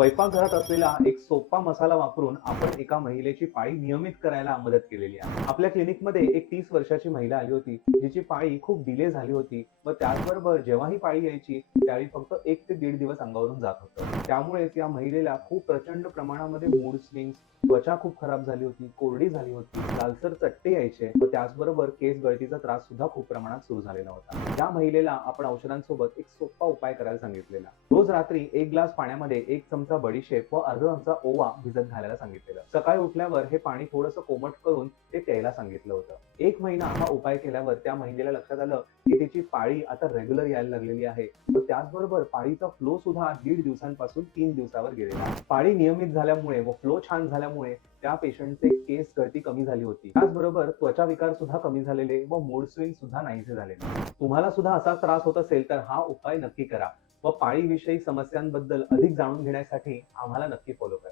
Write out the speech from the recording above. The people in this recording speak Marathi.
स्वयंपाकघरात असलेला एक सोपा मसाला वापरून आपण एका महिलेची पाळी नियमित करायला मदत केलेली आहे. आपल्या क्लिनिकमध्ये एक 30 वर्षाची महिला आली होती, जिची पाळी खूप डिले झाली होती व त्याचबरोबर जेव्हा ही पाळी यायची त्यावेळी फक्त 1 ते 1.5 दिवस अंगावरून जात होतं. त्यामुळेच या महिलेला खूप प्रचंड प्रमाणामध्ये मूड स्विंग्स, त्वचा खूप खराब झाली होती, कोरडी झाली होती, लालसर चट्टे यायचे व त्याचबरोबर केस गळतीचा त्रास सुद्धा खूप प्रमाणात सुरू झालेला होता. या महिलेला आपण औषधांसोबत एक सोपा उपाय करायला सांगितलेला. रोज रात्री 1 ग्लास पाण्यामध्ये 1 चमचा बडीशेप व अर्धा चमचा ओवा भिजत घालायला सांगितलेलं. सकाळी उठल्यावर हे पाणी थोडंसं कोमट करून ते प्यायला सांगितलं होतं. 1 महिना हा उपाय केल्यावर त्या महिलेला लक्षात आलं की तिची पाळी आता रेग्युलर यायला लागलेली आहे व त्याचबरोबर पाळीचा फ्लो सुद्धा 1.5 दिवसांपासून 3 दिवसावर गेलेला आहे. पाळी नियमित झाल्यामुळे व फ्लो छान झाल्यामुळे त्या पेशंटचे केस गळती कमी झाली होती. त्याचबरोबर त्वचा विकार सुद्धा कमी झालेले व मूड स्विंग सुद्धा नाहीसे झालेले. तुम्हाला सुद्धा असा त्रास होत असेल तर हा उपाय नक्की करा व पाळीविषयी समस्यांबद्दल अधिक जाणून घेण्यासाठी आम्हाला नक्की फॉलो करा.